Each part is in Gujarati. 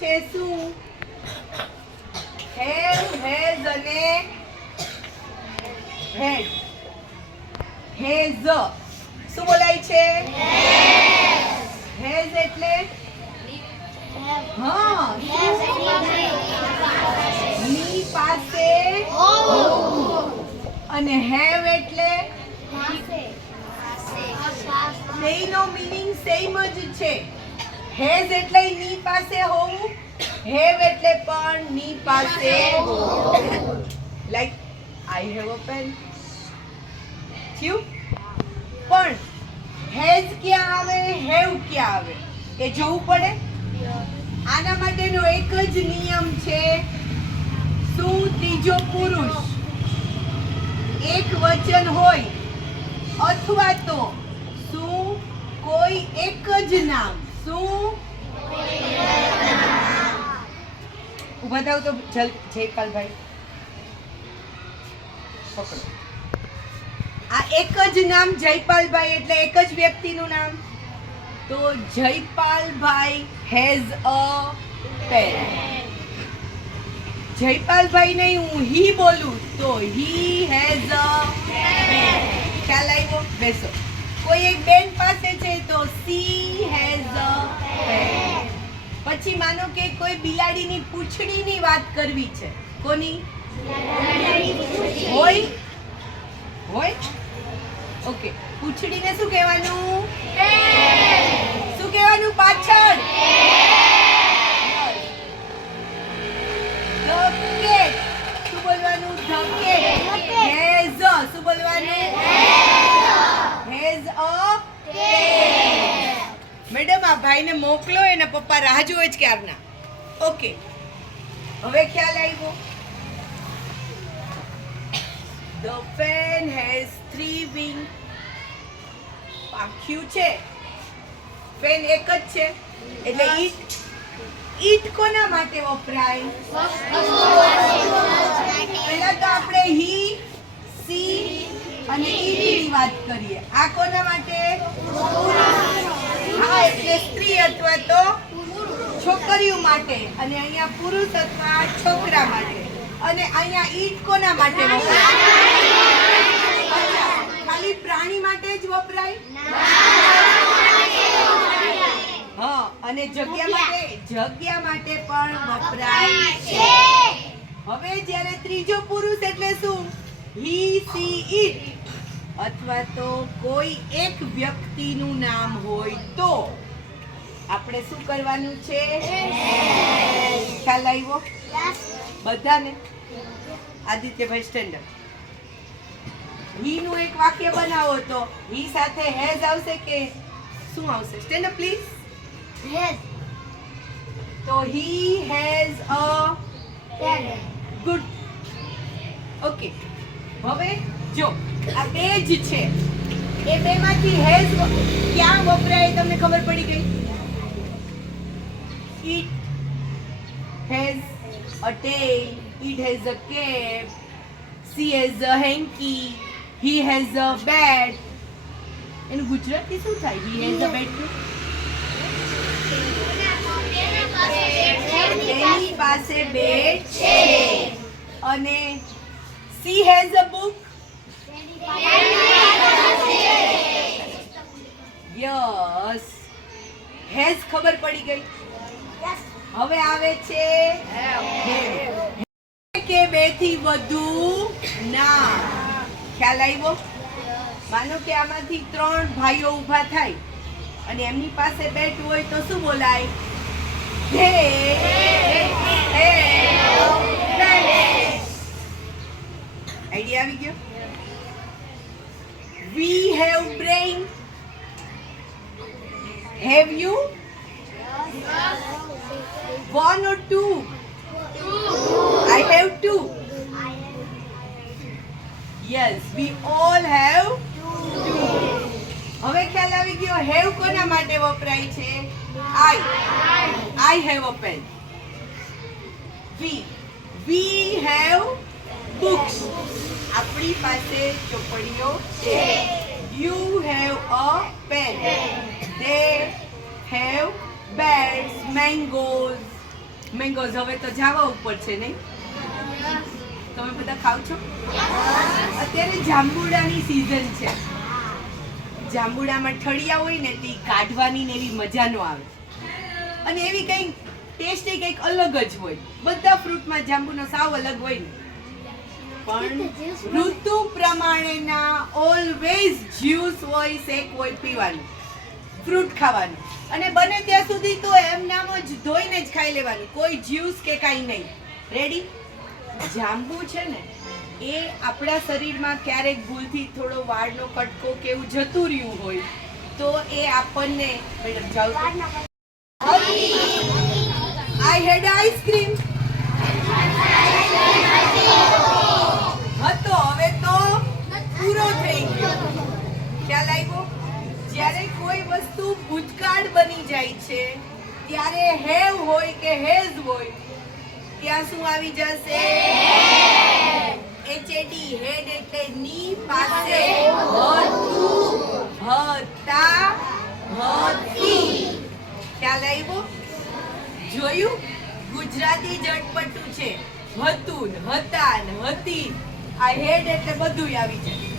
છે શું? હેવ, હેઝ અને હેડ. હેઝ શું બોલાય છે? હેઝ એટલે હા ની પાસે અને હેવ એટલે બેયનો મીનિંગ સેમ જ છે. હેઝ એટલે ની પાસે હોવું, હેવ એટલે પણ ની પાસે હોવું. Like I have a pen. થયું? પણ હેઝ ક્યાં આવે, હેવ ક્યાં આવે એ જોવું પડે. આના માટેનો એક જ નિયમ છે. શું? ત્રીજો પુરુષ એક વચન હોય અથવા તો શું કોઈ એક જ નામ. શું? ઉભા થાવ તો જયપાલભાઈ પકડો. આ એક જ નામ જયપાલભાઈ એટલે એક જ વ્યક્તિનું નામ. તો જયપાલભાઈ હેઝ અ પેન. જયપાલભાઈ નહીં, હું હી બોલું તો હી હેઝ અ પેન. ખ્યાલ આવ્યો? બેસો. કોઈ એક બેન પાસે છે તો સી હેઝ અ પેન. પછી માનો કે કોઈ બિલાડીની પૂંછડીની વાત કરવી છે. કોની? હોય હોય ઓકે. પૂંછડીને શું કહેવાનું? શું કહેવાનું પાછળ? ધકેટ. શું બોલવાનું? ધકેટ. હેઝ. શું બોલવાનું? Has a pen. મેડમ આ ભાઈને મોકલો, એના પપ્પા રાહ જોવે છે ક્યારના. ઓકે, હવે ખ્યાલ આવ્યો. The fan has 3 wings. પાંખ્યું છે. ફેન એક જ છે એટલે ઈટ કોના માટે વપરાય? પહેલા તો આપણે હી, સી અને ઈટની વાત કરીએ. આ કોના માટે? હા, એટલે સ્ત્રી અથવા તો છોકરીઓ માટે, અને અહીંયા પુરુષ અથવા છોકરા માટે. અને અહીંયા ઈટ કોના માટે વપરાય? ખાલી પ્રાણી માટે જ વપરાય? હા, અને જગ્યા માટે પણ વપરાય છે. હવે જ્યારે ત્રીજો પુરુષ એટલે શું? હી, સી, ઈટ અથવા તો કોઈ એક વ્યક્તિનું નામ હોય તો આપણે શું કરવાનું છે? ખ્યાલ આવ્યો બધાને? આદિત્યભાઈ સ્ટેન્ડ અપ. હી નું એક વાક્ય બનાવો તો હી સાથે હેઝ આવશે કે શું આવશે? Stand up please. હેઝ. તો he has a pen. Good. Okay, હવે જો આ બે જ છે, એ બેમાંથી હેઝ ક્યાં વપરાય તમને ખબર પડી ગઈ? It has a tail, it has a cap, she has a hanky, he has a bat. એનું ગુજરાતી શું થાય? He has a bat. તેની પાસે બેટ છે. અને she has a book. Yes. has ખબર પડી ગઈ? હવે આવે છે કે બે થી વધુ નામ. ખ્યાલ આવ્યો? માનો કે આમાંથી 3 ભાઈઓ ઊભા થાય અને એમની પાસે બેટ હોય તો શું બોલાય? આઈડિયા આવી ગયો? We have brain. Have you? One or two? I have 2. Yes, we all have 2. હવે ખ્યાલ આવી ગયો? હેવ કોના માટે વપરાય છે? I have a pen. We have books. આપણી પાસે ચોપડીઓ છે. You have a pen. They have bats, mangoes, mangoes હવે તો જાવા ઉપર છે નહીં? તમે બધા ખાવ છો? અત્યારે જાંબુડાની સીઝન છે. જાંબુડામાં ઠળિયા હોય ને તે કાઢવાની ને એવી મજા નો આવે, અને એવી કંઈક ટેસ્ટ કંઈક અલગ જ હોય. બધા ફ્રૂટમાં જાંબુનો સાવ અલગ હોય ને, પણ ઋતુ પ્રમાણેના ઓલવેઝ જ્યુસ હોય, શેક હોય પીવાનું, ફ્રૂટ ખાવાનું, અને બને ત્યાં સુધી તો એમ નામ જ ધોઈને જ ખાઈ લેવાનું, કોઈ જ્યુસ કે કાંઈ નહીં. રેડી? જાંબુ છે ને એ આપણા શરીરમાં ક્યારેક ભૂલથી થોડો વાળનો કટકો કે એવું જતું રહ્યું હોય તો એ આપણને મેડમ જાવ આઈ હેડ આઈસ્ક્રીમ હતો, હવે તો પૂરો થઈ ગયો. ખ્યાલ આવ્યો? જ્યારે કોઈ વસ્તુ ભૂતકાળ બની જાય છે ત્યારે હેવ હોય કે હેઝ હોય ત્યાં શું આવી જશે? HAD, હેડ એટલે ની પાસે હતું, હતા, હતી. ખ્યાલ આવ્યો? જોયું? ગુજરાતી જટપટું છે. હતું ને હતા ને હતી. આ હેડ એટલે બધું આવી જાય.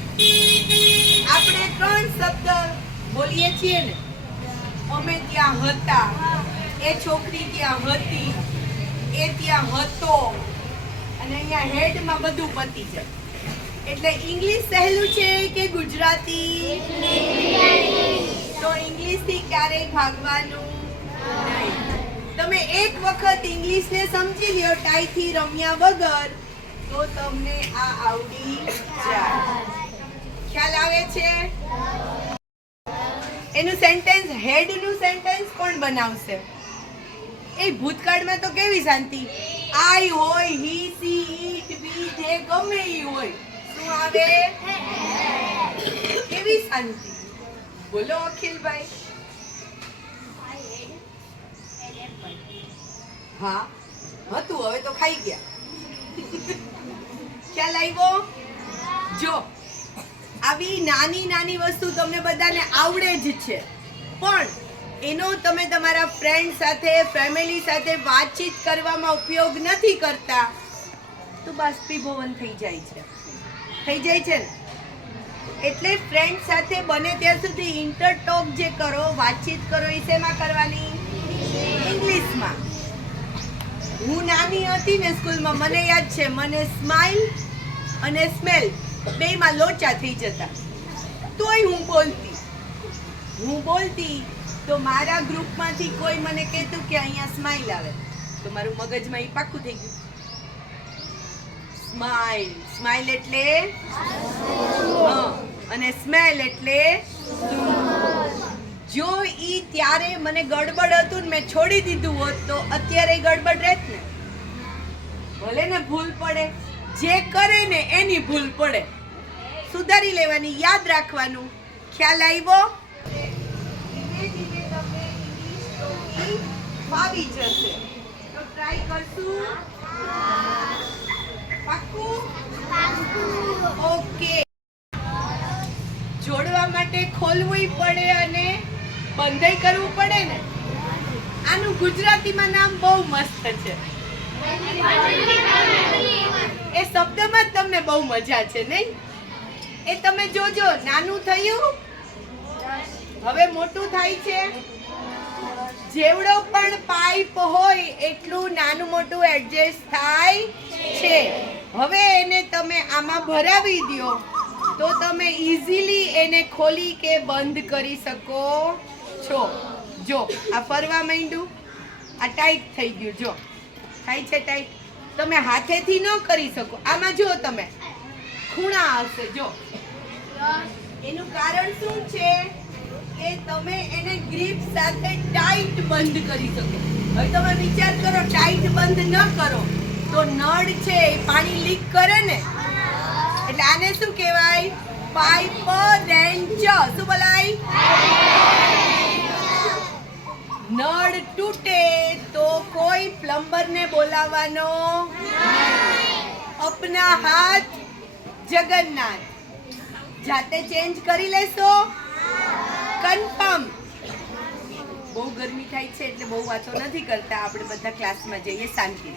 આપણે 3 શબ્દ બોલીએ છીએ ને, અમે ત્યાં હતા, એ છોકરી ત્યાં હતી, એ ત્યાં હતો, અને અહીંયા હેડમાં બધું પતી જાય. એટલે ઇંગ્લિશ સહેલું છે કે ગુજરાતી? તો ઇંગ્લિશથી ક્યારેય ભાગવાનું નહીં. તમે એક વખત ઇંગ્લિશને સમજી લ્યો ટાઈથી રમ્યા વગર તો તમને આ આવડી જાય. ખ્યાલ આવે છે? એનું સેન્ટેન્સ, હેડનું સેન્ટેન્સ કોણ બનાવશે? એ ભૂતકાળમાં તો કેવી શાંતિ, આઈ હોય, હી, સી, ઈટ, વી, ધે, ગમે ઈ હોય, શું આવે? કેવી શાંતિ. બોલો અખિલભાઈ. હા હતું, હવે તો ખાઈ ગયા. ખ્યાલ આવ્યો? જો આવી નાની નાની વસ્તુ તમને બધાને આવડે જ છે, પણ એનો તમે તમારા ફ્રેન્ડ સાથે, ફેમિલી સાથે વાતચીત કરવામાં ઉપયોગ નથી કરતા તો બાષ્પીભવન થઈ જાય છે. થઈ જાય છે ને? એટલે ફ્રેન્ડ સાથે બને ત્યાં સુધી ઇન્ટરટોક જે કરો, વાતચીત કરો, એ શેમાં કરવાની? ઇંગ્લિશમાં. હું નાની હતી ને સ્કૂલમાં, મને યાદ છે, મને સ્માઈલ અને સ્મેલ બેયમાં લોચા થઈ જતા, તોય હું બોલતી તો મારા ગ્રુપમાંથી કોઈ મને કહેતું કે અહીંયા સ્માઈલ આવે તો મારું મગજમાં એ પાક્કું થઈ ગયું. સ્માઈલ, સ્માઈલ એટલે અને સ્મેલ એટલે જો ઈ ત્યારે મને ગડબડ હતું ને મેં છોડી દીધું હોત તો અત્યારે ગડબડ રહેત ને. ભલે ને ભૂલ પડે, જે કરે ને એની ભૂલ પડે, સુધારી લેવાની, યાદ રાખવાનું. ખ્યાલ આવ્યો? ધીમે ધીમે તમને ઇંગ્લિશ ટોકી ફાવી જશે. તો ટ્રાય કરશું? પાક્કું? ઓકે. જોડવા માટે ખોલવું પડે અને બંધાઈ કરવું પડે ને. આનું ગુજરાતીમાં નામ બહુ મસ્ત છે. એ શબ્દમાં જ તમને બહુ મજા છે નહીં? એ તમે જોજો, નાનું થયું હવે મોટું થાય છે. જેવડો પણ પાઇપ હોય એટલું નાનું મોટું એડજસ્ટ થાય છે. હવે એને તમે આમાં ભરાવી દો તો તમે ઇઝીલી એને ખોલી કે બંધ કરી શકો છો. જો આ ફરવા માંડ્યું, આ ટાઈટ થઈ ગયું, જો થાય છે ટાઈટ. તમે હાથેથી ન કરી શકો. આમાં જો તમે ખૂણા હશે, જો એનું કારણ શું છે કે તમે એને ગ્રીપ સાથે ટાઈટ બંધ કરી શકો. હવે તમે વિચાર કરો, ટાઈટ બંધ ન કરો તો નળ છે પાણી લીક કરે ને, એટલે આને શું કહેવાય? Pipe wrench. શું બોલાય? નળ તૂટે તો કોઈ પ્લમ્બર ને બોલાવવાનો અપના હાથ જગન્નાથ. જાતે ચેન્જ કરી લેશો? કન્ફર્મ? બહુ ગરમી થાય છે એટલે બહુ વાતો નથી કરતા, આપણે બધા ક્લાસમાં જઈએ શાંતિથી.